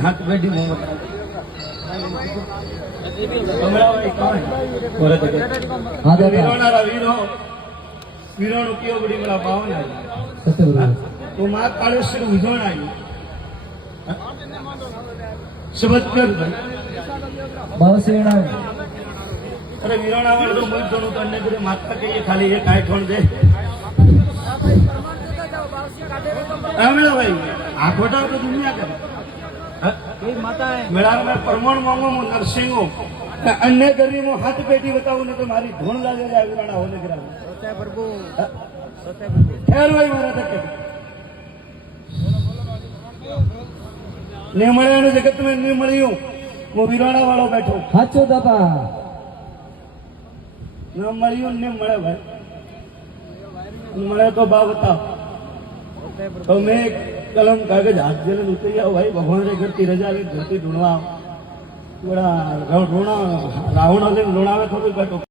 हाथ बेटी मोहम्मद कमला भाई कौन बोले तो हाँ दादा वीरो ना वीरो वीरो नु कियो बड़ी बड़ा पावन है सत्य बोलो तो मां कालेश्वर उजवण आई शब्द कर बावसेना अरे वीरोना वाले तो मुझ दोनों करने के लिए माता के ये खाली एक आय छोड़ दे मेरा भाई आखोटा तो दुनिया करे माता है मेरा मैं परमाणु मांगो मु नरसिंहो अन्य गरीबों हाथ पेटी बताऊं ने तो मारी धून लागे जाए वीराना होने के सत्य प्रभु ठहर भाई मारा तक ने મળ્યા જગત में नहीं મળ્યું હું વીરાણા વાળો બેઠો સાચો દાદા ન મળ્યું ને મળે ભાઈ મળે तो बा बता तो मैं कलम कागज हाथ जेल उतरी आओ भाई भगवान रे घर की रजा ले घर की ढूंढवा बड़ा ढूंढा रावण ले ढूंढावे थोड़ी बैठो